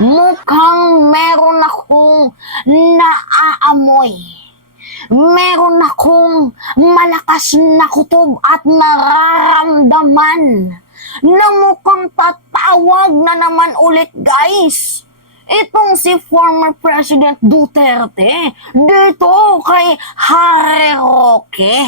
Mukhang meron akong naaamoy. Meron akong malakas na kutob at nararamdaman na mukhang tatawag na naman ulit, guys. Itong si former President Duterte dito kay Harry Roque.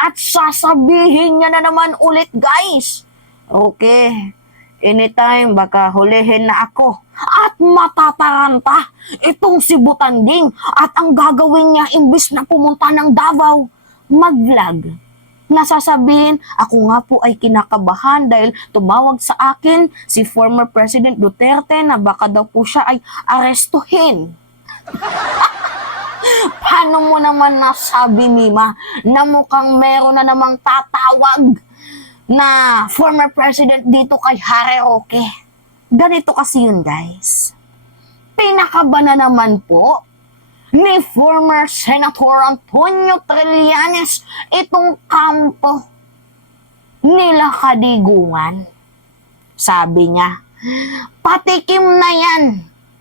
At sasabihin niya na naman ulit, guys. Okay, anytime baka hulihin na ako at matataranta itong si Butanding at ang gagawin niya imbis na pumunta ng Davao, mag-vlog. Nasasabihin, ako nga po ay kinakabahan dahil tumawag sa akin si former President Duterte na baka daw po siya ay arestuhin. Paano mo naman nasabi, Mima, na mukhang meron na namang tatawag na former president dito kay Harry Roque? Ganito kasi yun, guys. Pinakaba na naman po ni former Senator Antonio Trillanes itong kampo nila Kadigungan. Sabi niya, patikim na yan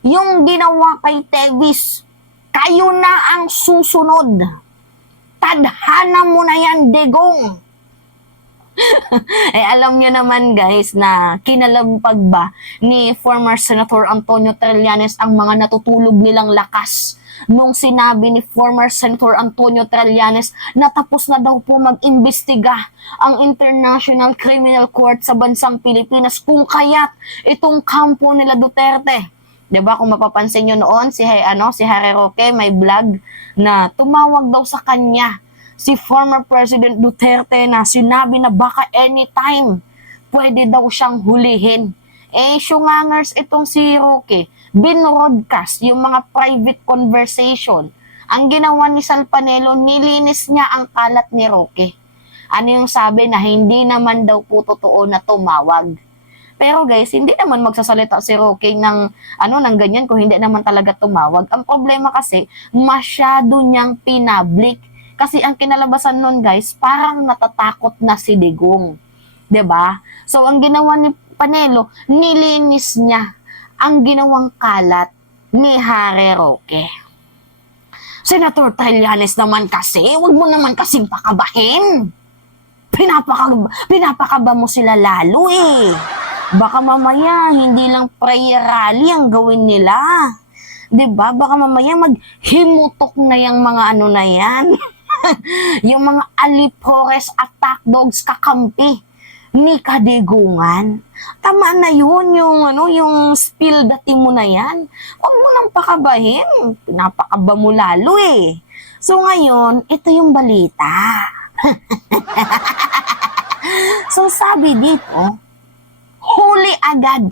yung ginawa kay Tevis. Kayo na ang susunod. Tadhana mo na yan, Digong. Alam niyo naman, guys, na kinalampag ba ni former Senator Antonio Trillanes ang mga natutulog nilang lakas nung sinabi ni former Senator Antonio Trillanes na tapos na daw po mag-imbestiga ang International Criminal Court sa bansang Pilipinas kung kaya't itong kampo nila Duterte. 'Di ba, kung mapapansin niyo noon si Harry Roque may vlog na tumawag daw sa kanya si former President Duterte na sinabi na baka anytime pwede daw siyang hulihin. Syungangers itong si Roque, binroadcast yung mga private conversation. Ang ginawa ni Sal Panelo, nilinis niya ang kalat ni Roque. Ano yung sabi na hindi naman daw po totoo na tumawag. Pero guys, hindi naman magsasalita si Roque ng ganyan kung hindi naman talaga tumawag. Ang problema kasi, masyado niyang pinablik. Kasi ang kinalabasan nun, guys, parang natatakot na si Digong. 'Di ba? So ang ginawa ni Panelo, nilinis niya ang ginawang kalat ni Harry Roque. Senator Trillanes naman kasi, wag mo naman kasing pakabahin. Pinapakaba mo sila lalo eh. Baka mamaya hindi lang prayer rally ang gawin nila. 'Di ba? Baka mamaya maghimutok na yung mga na yan. Yung mga Alipores attack dogs kakampi ni Kadigungan. Tama na yun, yung spill dati mo na yan. Huwag mo nang pakabahin. Pinapakaba mo lalo eh. So ngayon, ito yung balita. So sabi dito, huli agad.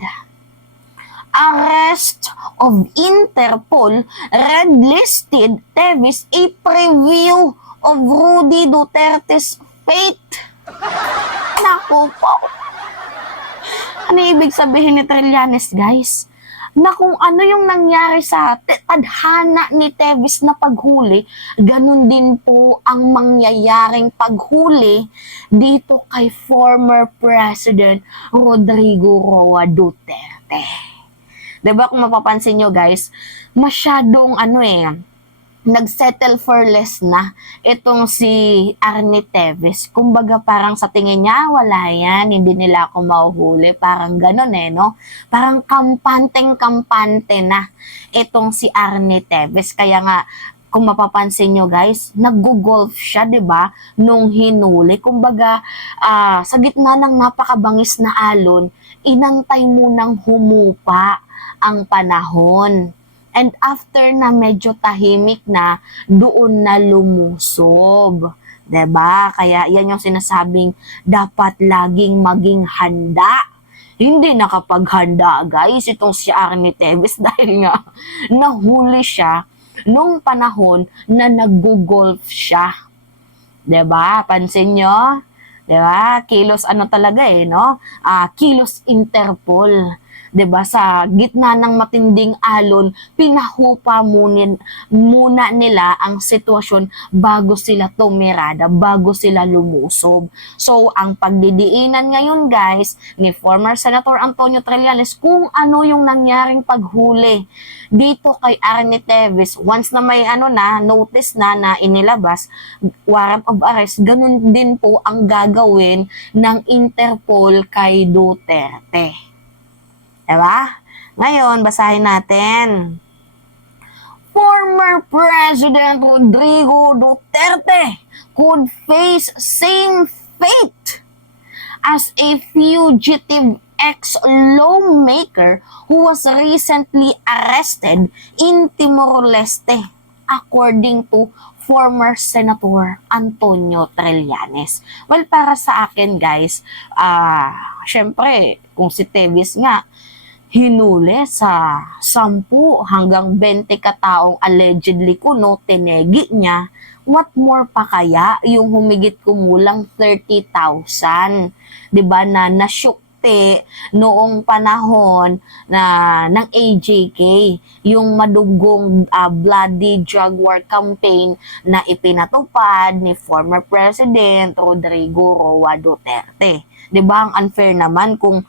Arrest of Interpol red-listed Tevis a preview of Rudy Duterte's fate. Naku po. Ano ibig sabihin ni Trillanes, guys? Na kung ano yung nangyari sa tadhana ni Tevis na paghuli, ganun din po ang mangyayaring paghuli dito kay former President Rodrigo Roa Duterte. 'Di ba, kung mapapansin nyo, guys, masyadong nagsettle for less na itong si Arnie Tevis. Kumbaga parang sa tingin niya, wala yan, hindi nila ako mahuhuli. Parang ganun no? Parang kampanteng-kampante na itong si Arnie Tevis. Kaya nga, kung mapapansin nyo, guys, nag-golf siya, 'di ba? Nung hinuli. Kumbaga, sa gitna ng napakabangis na alon, inantay munang humupa ang panahon. And after na medyo tahimik na, doon na lumusob. 'Di ba? Kaya yan yung sinasabing dapat laging maging handa. Hindi nakapaghanda, guys, itong si Arnie Tevis dahil nga nahuli siya nung panahon na nag-golf siya. 'Di ba? Pansin nyo? 'Di ba? Kilos talaga no? Kilos Interpol 'Di ba? Sa gitna ng matinding alon, pinahupa muna nila ang sitwasyon bago sila tumirada, bago sila lumusob. So, ang pagdidiinan ngayon guys ni former Senator Antonio Trillanes kung ano yung nangyaring paghuli dito kay Arnie Teves, once na may notice na inilabas, warrant of arrest, ganun din po ang gagawin ng Interpol kay Duterte. Diba? Ngayon, basahin natin. Former President Rodrigo Duterte could face same fate as a fugitive ex-lawmaker who was recently arrested in Timor-Leste, according to former Senator Antonio Trillanes. Well, para sa akin guys, syempre, kung si Teves nga, hinuli sa 10 hanggang 20 kataong allegedly tinegi niya, what more pa kaya yung humigit kumulang 30,000, 'di ba, na nasyukte noong panahon ng AJK, yung madugong Bloody Jaguar campaign na ipinatupad ni former President Rodrigo Roa Duterte. 'Di ba, ang unfair naman kung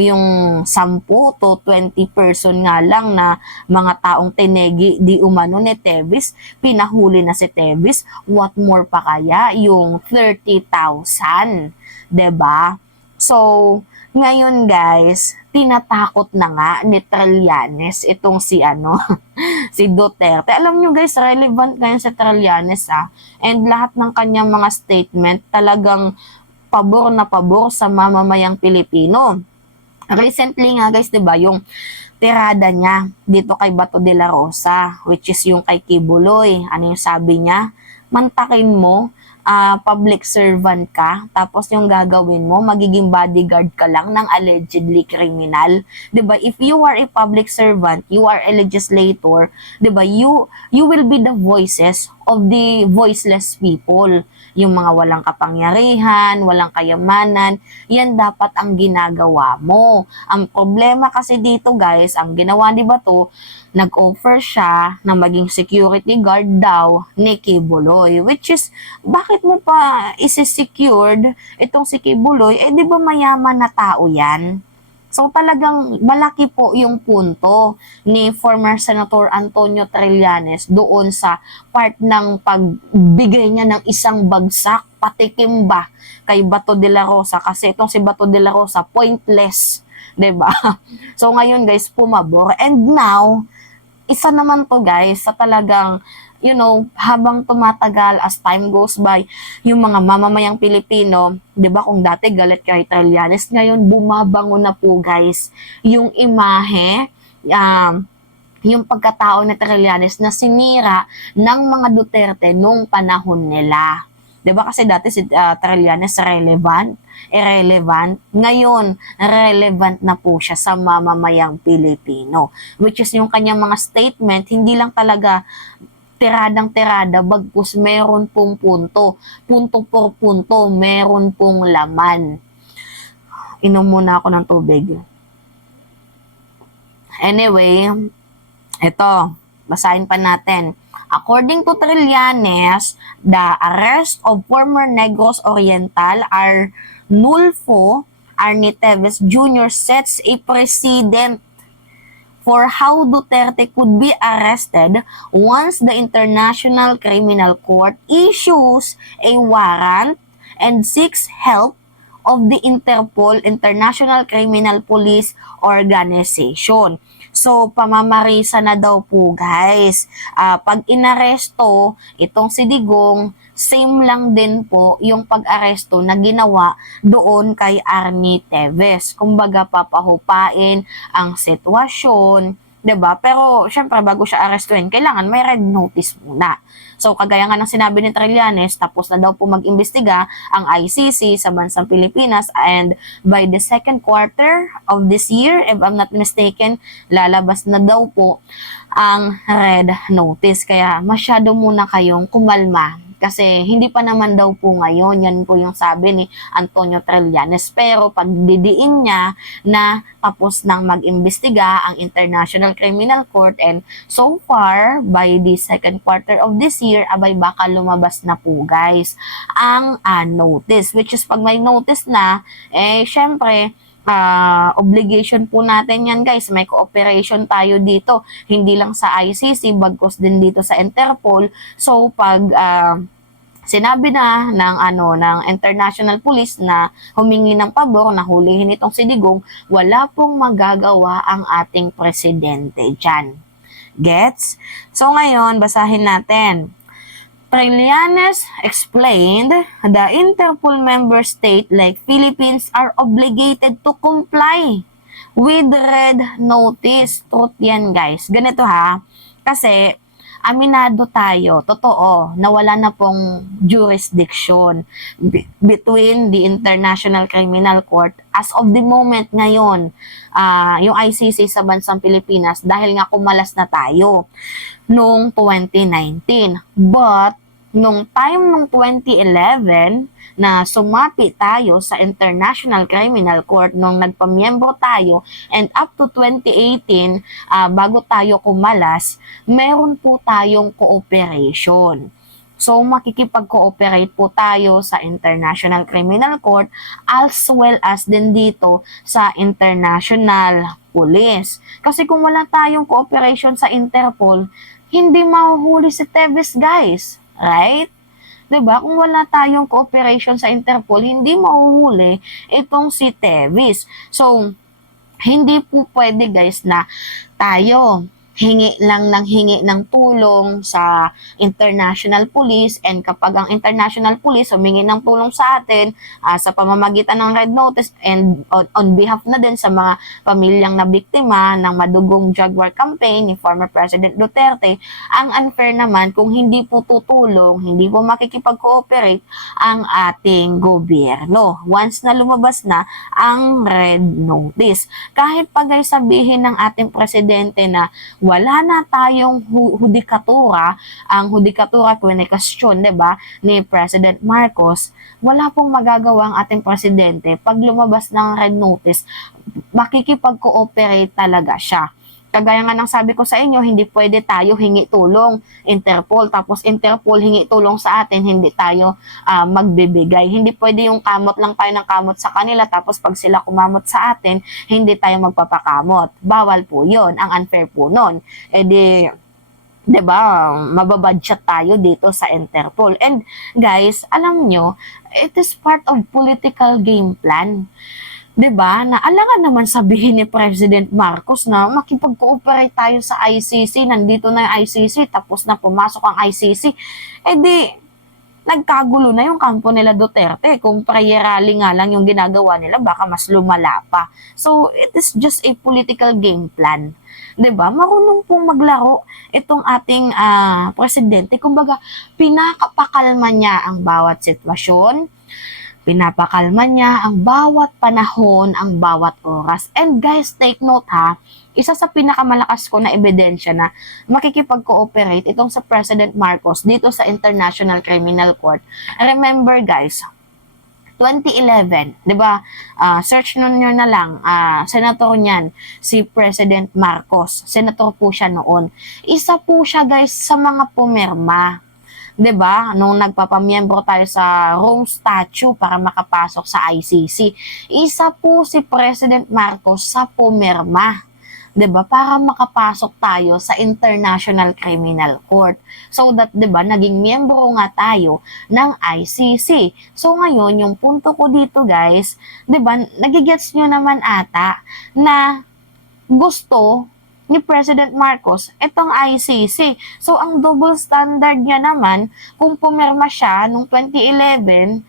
yung 10 to 20 person nga lang na mga taong tinegi di umano ni Teves, pinahuli na si Teves, what more pa kaya yung 30,000, 'di ba? So, ngayon guys, tinatakot na nga ni Trillanes itong si si Duterte. Alam nyo guys, relevant ngayon si Trillanes and lahat ng kanyang mga statement talagang pabor na pabor sa mamamayang Pilipino. Recently nga guys, 'di ba, yung tirada niya dito kay Bato de la Rosa, which is yung kay Kibuloy. Ano yung sabi niya? Mantakin mo, public servant ka, tapos yung gagawin mo, magiging bodyguard ka lang ng allegedly criminal. 'Di ba? If you are a public servant, you are a legislator, 'di ba? You will be the voices of the voiceless people. Yung mga walang kapangyarihan, walang kayamanan, yan dapat ang ginagawa mo. Ang problema kasi dito guys, ang ginawa ni Bato, nag-offer siya na maging security guard daw ni Kibuloy. Which is, bakit mo pa isi-secured itong si Kibuloy? Di ba mayaman na tao yan? So talagang malaki po yung punto ni former Senator Antonio Trillanes doon sa part ng pagbigay niya ng isang bagsak, patikim ba kay Bato de la Rosa, kasi itong si Bato de la Rosa pointless, 'di ba? So ngayon guys, pumabor, and now isa naman to guys sa talagang habang tumatagal, as time goes by, yung mga mamamayang Pilipino, 'di ba, kung dati galit kay Trillanes, ngayon bumabango na po guys yung imahe, yung pagkatao ni Trillanes na sinira ng mga Duterte nung panahon nila. 'Di ba, kasi dati si Trillanes irrelevant. Ngayon, relevant na po siya sa mamamayang Pilipino. Which is yung kanyang mga statement, hindi lang talaga tiradang-tirada, bagkus meron pong punto. Punto por punto, meron pong laman. Inom muna ako ng tubig. Anyway, ito, basahin pa natin. According to Trillanes, the arrest of former Negros Oriental Arnulfo Arnie Teves Jr. sets a precedent for how Duterte could be arrested once the International Criminal Court issues a warrant and seeks help of the Interpol, International Criminal Police Organization. So, pamamarisa na daw po guys. Pag inaresto itong si Digong, same lang din po yung pag-aresto na ginawa doon kay Arnie Teves. Kumbaga, papahupain ang sitwasyon, 'di ba? Pero syempre bago siya arestuhin, kailangan may red notice muna. So kagaya nga ng sinabi ni Trillanes, tapos na daw po mag-imbestiga ang ICC sa bansang Pilipinas, and by the second quarter of this year, if I'm not mistaken, lalabas na daw po ang red notice. Kaya masyado muna kayong kumalma. kasi hindi pa naman daw po ngayon. Yan po yung sabi ni Antonio Trillanes. Pero pagdidiin niya na tapos nang mag-imbestiga ang International Criminal Court, and so far, by the second quarter of this year, abay baka lumabas na po guys ang notice. Which is pag may notice na, syempre, obligation po natin yan guys, may cooperation tayo dito, hindi lang sa ICC bagkus din dito sa Interpol. So pag sinabi na ng international police na humingi ng pabor na hulihin itong si Digong, wala pong magagawa ang ating presidente dyan. Gets? So ngayon, basahin natin. Trillanes explained the Interpol member state like Philippines are obligated to comply with red notice. Truth yan guys. Ganito ha, kasi aminado tayo, totoo, na wala na pong jurisdiction between the International Criminal Court as of the moment ngayon, yung ICC sa bansang Pilipinas, dahil nga kumalas na tayo noong 2019. But nung time nung 2011 na sumapi tayo sa International Criminal Court, nung nagpamiyembro tayo, and up to 2018, bago tayo kumalas, meron po tayong cooperation. So, makikipag-cooperate po tayo sa International Criminal Court as well as din dito sa International Police. Kasi kung wala tayong cooperation sa Interpol, hindi mahuhuli si Teves guys. Right? 'Di ba? Kung wala tayong cooperation sa Interpol, hindi mahuhuli itong si Teves. So, hindi po pwede guys na tayo hingi ng tulong sa International Police, and kapag ang International Police humingi ng tulong sa atin sa pamamagitan ng red notice and on behalf na din sa mga pamilyang na biktima ng madugong drug war campaign ni former President Duterte, ang unfair naman kung hindi po tutulong, hindi po makikipag-cooperate ang ating gobyerno once na lumabas na ang red notice. Kahit pa guys sabihin ng ating presidente na wala na tayong hudikatura, ang hudikatura kwenekasyon, 'di ba, ni President Marcos, wala pong magagawa ang ating presidente pag lumabas ng red notice, makikipag-cooperate talaga siya. Kagaya nga ng sabi ko sa inyo, hindi pwede tayo hingi tulong Interpol, tapos Interpol hingi tulong sa atin, hindi tayo magbibigay. Hindi pwede yung kamot lang tayo ng kamot sa kanila, tapos pag sila kumamot sa atin, hindi tayo magpapakamot. Bawal po yun, ang unfair po nun. E di, 'di ba, mababudget tayo dito sa Interpol. And guys, alam nyo, it is part of political game plan. 'Di ba? Na alangan naman sabihin ni President Marcos na makipag-cooperate tayo sa ICC, nandito na yung ICC, tapos na pumasok ang ICC. Eh di, nagkagulo na yung kampo nila Duterte. Kung prayer rally nga lang yung ginagawa nila, baka mas lumala pa. So, it is just a political game plan. 'Di ba? Marunong pong maglaro itong ating presidente. Kumbaga, pinakapakalma niya ang bawat sitwasyon. Pinapakalma niya ang bawat panahon, ang bawat oras. And guys, take note ha, isa sa pinakamalakas ko na ebidensya na makikipag-cooperate itong sa President Marcos dito sa International Criminal Court. Remember guys, 2011, 'di ba? Search nyo na lang, senator niyan si President Marcos. Senator po siya noon. Isa po siya guys sa mga pumirma. 'Di ba? Nung nagpapamiyembro tayo sa Rome Statute para makapasok sa ICC, isa po si President Marcos sa pumirma. 'Di ba? Para makapasok tayo sa International Criminal Court. So that 'di ba, naging miyembro nga tayo ng ICC. So ngayon, yung punto ko dito, guys, 'di ba? Nagigets niyo naman ata na gusto ni President Marcos itong ICC. So, ang double standard niya naman, kung pumirma siya noong 2011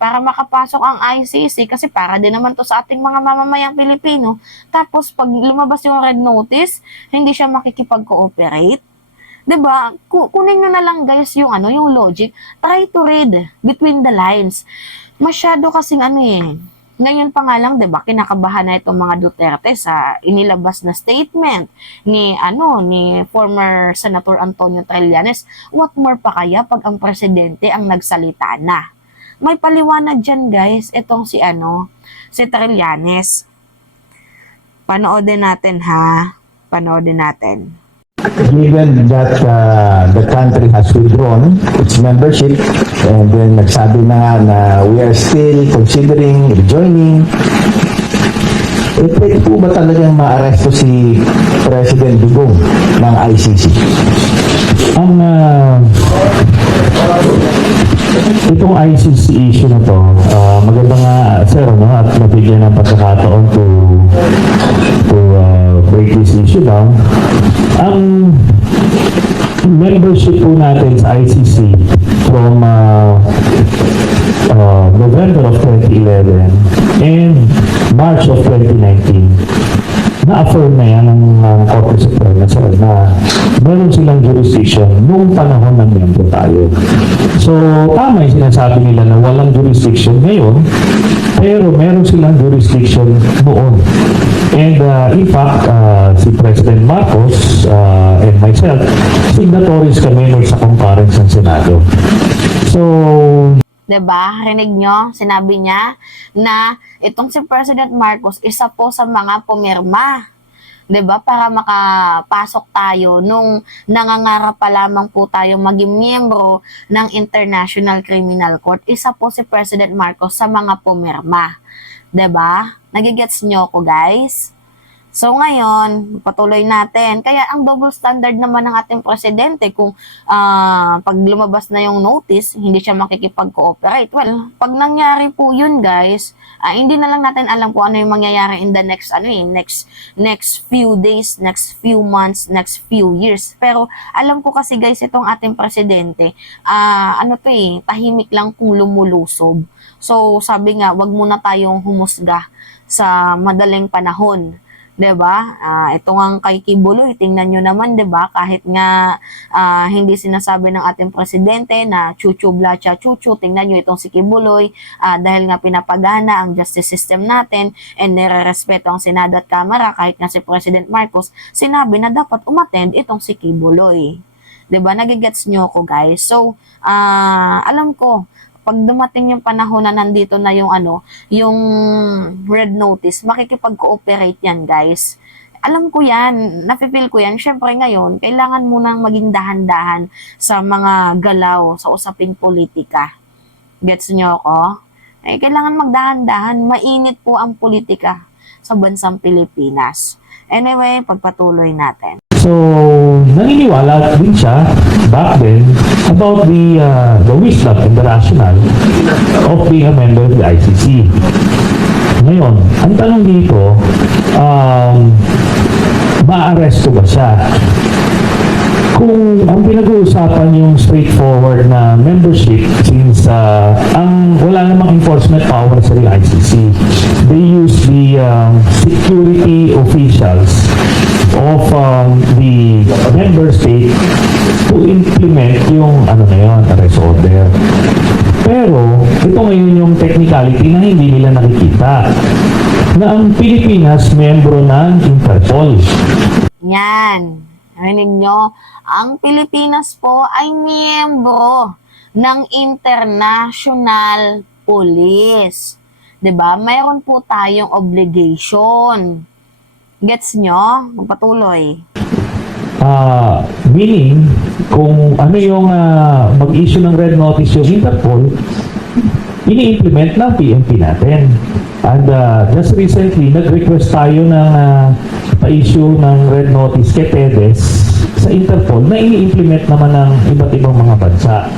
para makapasok ang ICC, kasi para din naman to sa ating mga mamamayang Pilipino, tapos pag lumabas yung red notice, hindi siya makikipag-cooperate. 'Di ba? Kunin nyo na lang guys yung yung logic. Try to read between the lines. Masyado kasing Ngayon pa nga lang, 'di ba, kinakabahan na itong mga Duterte sa inilabas na statement ni former Senator Antonio Trillanes. What more pa kaya pag ang presidente ang nagsalita na? May paliwanag diyan, guys, itong si Trillanes. Panoodin natin ha. Panoodin natin. Given that the country has withdrawn its membership and then nagsabi na nga na we are still considering rejoining, pwede po ba talagang maaresto si President Digong ng ICC? Ang itong ICC issue na to, maganda nga sir, no, at nabigyan ng pagkakataon to break this issue down. Ang membership po natin sa ICC from November of 2011 and March of 2019, na-affirm na yan ng Korte Suprema sir na meron silang jurisdiction noong panahon ng miyembro tayo. So, tama yung sinasabi nila na walang jurisdiction ngayon, pero meron silang jurisdiction noon. And in fact, si President Marcos and myself, signatories kami nun sa concurrence ng Senado. So, 'Di ba? Rinig nyo? Sinabi niya na itong si President Marcos isa po sa mga pumirma. 'Di ba? Para makapasok tayo nung nangangarap pa lamang po tayo maging miyembro ng International Criminal Court. Isa po si President Marcos sa mga pumirma. 'Di ba? Nagigets nyo ko, guys? So ngayon, patuloy natin. Kaya ang double standard naman ng ating presidente kung pag lumabas na yung notice, hindi siya makikipag-cooperate. Well, pag nangyari po yun, guys, hindi na lang natin alam kung ano yung mangyayari in the next few days, next few months, next few years. Pero alam ko kasi, guys, itong ating presidente, tahimik lang kung lumulusob. So sabi nga, wag muna tayong humusga sa madaling panahon. 'Di ba? Ito ngang kay Kibuloy, tingnan nyo naman, 'di ba? Kahit nga hindi sinasabi ng ating presidente na chuchu blacha chuchu, tingnan nyo itong si Kibuloy, dahil nga pinapagana ang justice system natin and nirerespeto ang Senado at Kamara, kahit nga si President Marcos, sinabi na dapat umattend itong si Kibuloy. 'Di ba? Nagigets nyo ko, guys. So, alam ko pag dumating yung panahon na nandito na yung yung red notice, makikipag-cooperate yan, guys. Alam ko yan, nafe-feel ko yan. Syempre ngayon, kailangan munang maging dahan-dahan sa mga galaw sa usaping politika. Gets nyo ako? Kailangan magdahan-dahan, mainit po ang politika sa bansang Pilipinas. Anyway, pagpatuloy natin. so naniniwala din siya back then about the wisdom and the rationale of being a member of the ICC. Ngayon, ang tanong dito, ma-arresto ba siya? Kung ang pinag-uusapan yung straightforward na membership, since wala namang enforcement power sa ICC, they use the security officials of the member state to implement yung arrest order. Pero ito ngayon yung technicality na hindi nila nakikita, na ang Pilipinas membro ng Interpol. Yan. Rinig nyo, ang Pilipinas po ay miyembro ng International Police. 'Di ba? Mayroon po tayong obligation. Gets nyo? Magpatuloy. Meaning, kung ano yung mag-issue ng red notice yung Interpol, ini-implement ng PNP natin. And just recently, nag-request tayo ng pa-issue ng red notice kay PEDES sa Interpol na ini-implement naman ng iba't ibang mga bansa.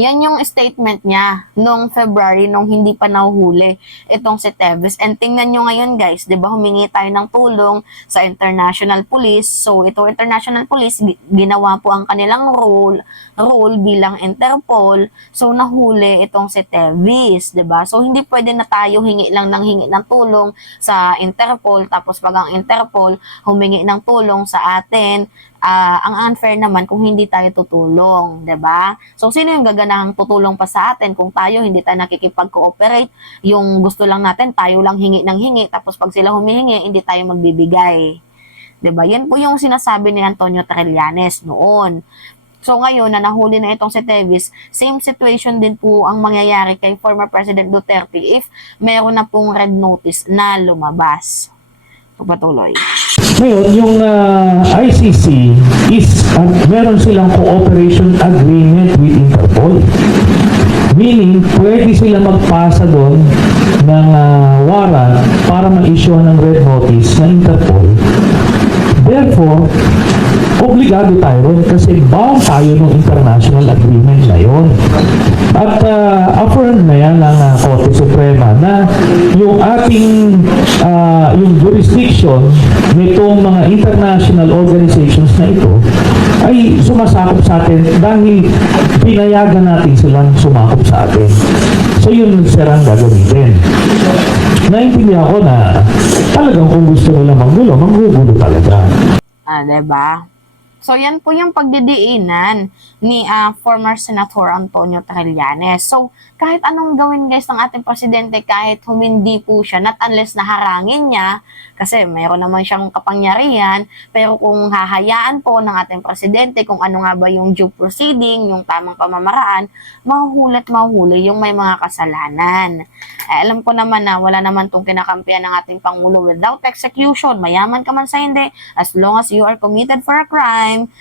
Yan yung statement niya nung February, nung hindi pa nahuhuli itong si Teves. And tingnan nyo ngayon, guys, di ba, humingi tayo ng tulong sa International Police. So, ito International Police, ginawa po ang kanilang role bilang Interpol. So, nahuli itong si Teves, di ba? So, hindi pwede na tayo hingi ng tulong sa Interpol, tapos pag ang Interpol humingi ng tulong sa atin, ang unfair naman kung hindi tayo tutulong, 'di ba? So sino yung gaganahang tutulong pa sa atin kung tayo hindi tayo nakikipag-cooperate, yung gusto lang natin tayo lang hingi ng hingi tapos pag sila humihingi hindi tayo magbibigay. 'Di ba? Yan po yung sinasabi ni Antonio Trillanes noon. So ngayon na nahuli na itong si Tevis, same situation din po ang mangyayari kay former President Duterte if meron na pong red notice na lumabas. Patuloy. Ngayon, yung ICC is, meron silang cooperation agreement with Interpol. Meaning, pwede sila magpasa doon ng warrant para ma-issue ng red notice ng Interpol. Therefore, obligado tayo rin kasi bound tayo ng international agreement na yun. At affirm na yan ng Korte Suprema na yung ating yung jurisdiction nitong mga international organizations na ito ay sumasakop sa atin dahil pinayagan natin silang sumakop sa atin. So yun sirang gagamitin. Naintindihan ko na talagang kung gusto nila manggulo, manggugulo talaga. Diba? So, yan po yung pagdidiinan ni former Senator Antonio Trillanes. So, kahit anong gawin guys ng ating presidente, kahit humindi po siya, not unless naharangin niya, kasi mayroon naman siyang kapangyarihan, pero kung hahayaan po ng ating presidente kung ano nga ba yung due proceeding, yung tamang pamamaraan, mahuhuli yung may mga kasalanan. Alam ko naman na wala naman tong kinakampihan ng ating Pangulo without execution, mayaman ka man sa hindi, as long as you are committed for a crime,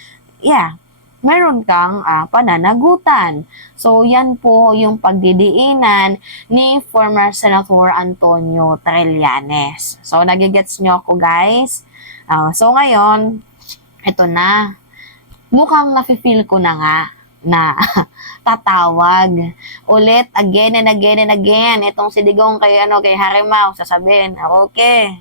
meron kang pananagutan. So, yan po yung pagdidiinan ni former Senator Antonio Trillanes. So, nagigets nyo ako guys? So, ngayon, ito na. Mukhang nafe-feel ko na nga na tatawag ulit again and again and again itong si Digong kay Harimau, sasabihin, okay,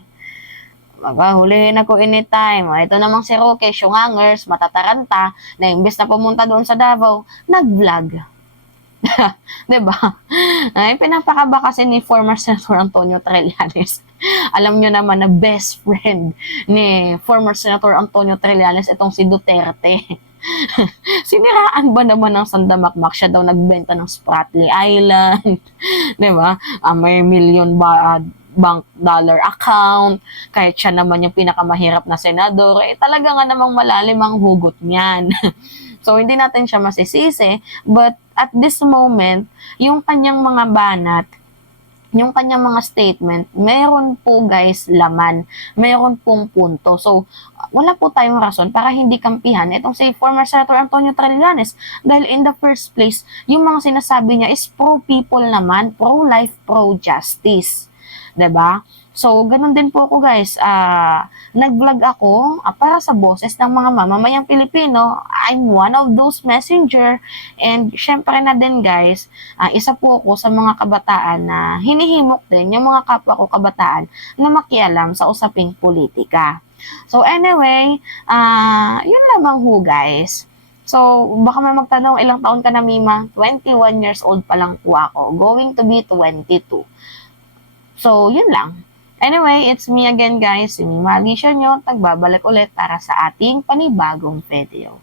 hulihin ako anytime. Ito namang si Roque Siongangers, matataranta, na imbes na pumunta doon sa Davao, nag-vlog. Diba? Ay, pinapakaba kasi ni former Senator Antonio Trillanes. Alam nyo naman na best friend ni former Senator Antonio Trillanes itong si Duterte. Siniraan ba naman ng sandamakmak? Siya daw nagbenta ng Spratly Island. Diba? May million bank dollar account, kahit siya naman yung pinakamahirap na senador, talaga nga namang malalim ang hugot niyan. So, hindi natin siya masisisi, but at this moment, yung kanyang mga banat, yung kanyang mga statement, meron po guys laman, meron pong punto. So, wala po tayong rason para hindi kampihan itong si former Senator Antonio Trillanes dahil in the first place, yung mga sinasabi niya is pro-people naman, pro-life, pro-justice. 'Di ba? So, ganun din po ako guys. Nag-vlog ako para sa boses ng mga mamamayang Pilipino. I'm one of those messenger. And syempre na din guys, isa po ako sa mga kabataan na hinihimok din yung mga kapwa ko kabataan na makialam sa usaping politika. So anyway, yun lamang ho guys. So, baka may magtanong, ilang taon ka na, Mima? 21 years old pa lang po ako. Going to be 22. So, yun lang. Anyway, it's me again guys, si Mima Alicia nyo, nagbabalik ulit para sa ating panibagong video.